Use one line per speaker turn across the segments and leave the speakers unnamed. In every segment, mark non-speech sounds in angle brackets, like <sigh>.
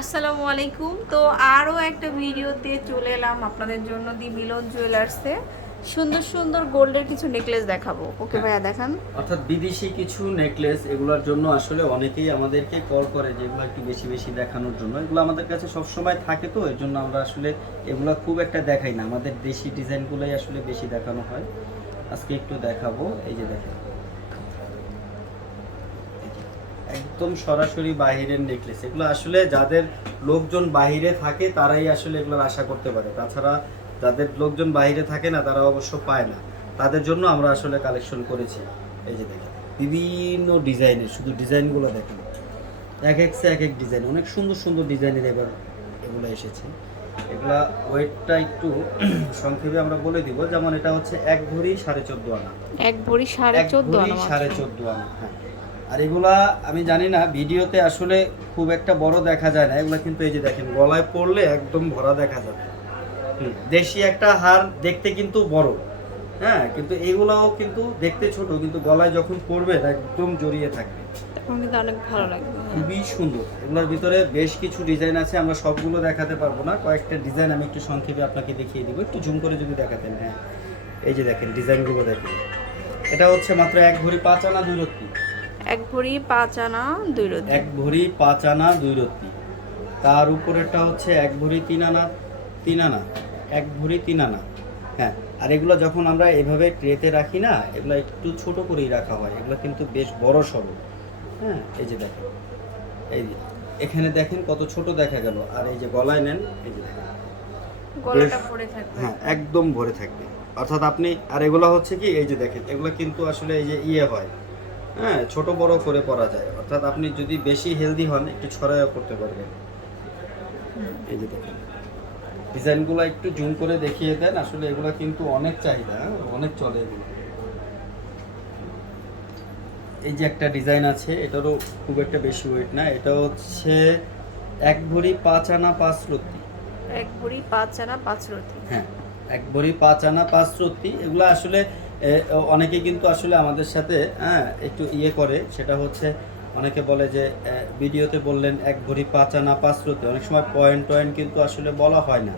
আসসালামু আলাইকুম। তো আরও একটা ভিডিওতে চলে এলাম আপনাদের জন্য দি মিলন জুয়েলার্সে। সুন্দর সুন্দর গোল্ডের কিছু নেকলেস দেখাবো। ওকে ভাইয়া, দেখান।
অর্থাৎ বিদেশি কিছু নেকলেস, এগুলোর জন্য আসলে অনেকেই আমাদেরকে কল করে যেগুলো একটু বেশি বেশি দেখানোর জন্য। এগুলো আমাদের কাছে সব সময় থাকে তো, এর জন্য আমরা আসলে এগুলো খুব একটা দেখাই না। আমাদের দেশি ডিজাইনগুলোই আসলে বেশি দেখানো হয়। আজকে একটু দেখাবো। এই যে দেখেন। একদম সরাসরি বাহিরের নেকলেস এগুলো আসলে যাদের লোকজন বাহিরে থাকে তারাই আসলে এগুলোর আশা করতে পারে। তাছাড়া যাদের লোকজন বাইরে থাকে না তারা অবশ্য পায় না। তাদের জন্য আমরা আসলে কালেকশন করেছি। এই যে দেখেন বিভিন্ন ডিজাইনের শুধু ডিজাইনগুলো দেখেন। এক এক সে এক এক ডিজাইন। অনেক সুন্দর সুন্দর ডিজাইনের এবার এগুলো এসেছে। এগুলা ওয়েটটা একটু <clears throat> সংক্ষেপে আমরা বলে দিব। যেমন এটা হচ্ছে এক ভরি সাড়ে চোদ্দ আনা।
এক ভরি সাড়ে
এক
চোদ্দ আনা
সাড়ে চোদ্দ আনা হ্যাঁ। আর এগুলা আমি জানি না ভিডিওতে আসলে খুব একটা বড় দেখা যায় না এগুলা কিন্তু এই যে দেখেন গলায় পড়লে একদম ভরা দেখা যাবে দেশি একটা হার দেখতে কিন্তু বড়। হ্যাঁ কিন্তু এগুলাও কিন্তু দেখতে ছোট কিন্তু গলায় যখন পড়বে একদম জড়িয়ে থাকবে।
কিন্তু অনেক ভালো লাগবে
খুবই সুন্দর। এগুলোর ভিতরে বেশ কিছু ডিজাইন আছে আমরা সবগুলো দেখাতে পারব না কয়েকটা ডিজাইন আমি একটু সংক্ষেপে আপনাকে দেখিয়ে দিব একটু জুম করে যদি দেখাতেন হ্যাঁ। এই যে দেখেন ডিজাইনগুলো দেখেন। এটা হচ্ছে মাত্র এক ভরি পাঁচ আনা দুই রত্তি
এক ভরি পাঁচ আনা দুই রোদ
এক ভরি পাঁচ আনা দুই রত্তি। তার উপরেরটা হচ্ছে এক ভরি তিন আনা তিন আনা এক ভরি তিন আনা। হ্যাঁ আর এগুলো যখন আমরা এভাবে ট্রেতে রাখি না এগুলো একটু ছোট করেই রাখা হয়। এগুলো কিন্তু বেশ বড় সড়ো হ্যাঁ এই যে দেখেন এই যে। এখানে দেখেন কত ছোট দেখা গেল। আর এই যে গলায় নেন এই যে দেখেন।
গলাটা পড়ে থাকবে।
হ্যাঁ একদম ভরে থাকবে। অর্থাৎ আপনি আর এগুলো হচ্ছে কি এই যে দেখেন এগুলো কিন্তু আসলে এই যে ইয়ে হয়। হ্যাঁ ছোট বড় করে পরা যায়। অর্থাৎ আপনি যদি বেশি হেলদি হন একটু ছড়াইও করতে পারবেন। এই যে দেখেন। ডিজাইনগুলো একটু জুম করে দেখিয়ে দেন। আসলে এগুলো কিন্তু অনেক চাহিদা হ্যাঁ? অনেক চলে এগুলো। এই যে একটা ডিজাইন আছে এটারও খুব একটা বেশি ওয়েট না। এটা হচ্ছে এক ভরি পাঁচ আনা পাঁচ রত্তি।
এক ভরি পাঁচ আনা পাঁচ রতি
হ্যাঁ এক ভরি পাঁচ আনা পাঁচ রত্তি। এগুলো আসলে অনেকে কিন্তু আসলে আমাদের সাথে হ্যাঁ একটু ইয়ে করে। সেটা হচ্ছে অনেকে বলে যে ভিডিওতে বললেন এক ভরি পাঁচ আনা পাঁচ রত্তি অনেক সময় পয়েন্ট টয়েন্ট কিন্তু আসলে বলা হয় না।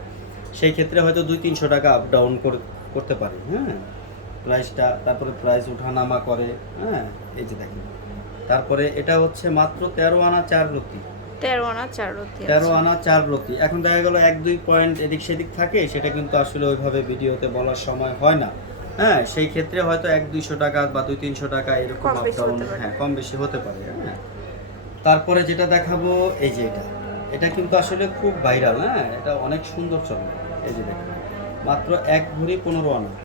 সেই ক্ষেত্রে হয়তো দুই তিনশো টাকা আপ ডাউন করতে পারে হ্যাঁ। প্রাইসটা তারপরে প্রাইস ওঠানামা করে হ্যাঁ এই যে দেখেন। তারপরে এটা হচ্ছে মাত্র তেরো আনা চার রত্তি
তেরো আনা চার রতি
তেরো আনা চার রতি এখন দেখা গেল এক দুই পয়েন্ট এদিক সেদিক থাকে সেটা কিন্তু আসলে ওইভাবে ভিডিওতে বলার সময় হয় না। হ্যাঁ সেই ক্ষেত্রে হয়তো এক দুইশো টাকা বা দুই তিনশো টাকা এরকম। হ্যাঁ কম বেশি হতে পারে হ্যাঁ। তারপরে যেটা দেখাবো এই যে এটা। এটা কিন্তু আসলে খুব ভাইরাল হ্যাঁ এটা অনেক সুন্দর চলে এই যে দেখেন। মাত্র এক ভরি পনেরো আনা।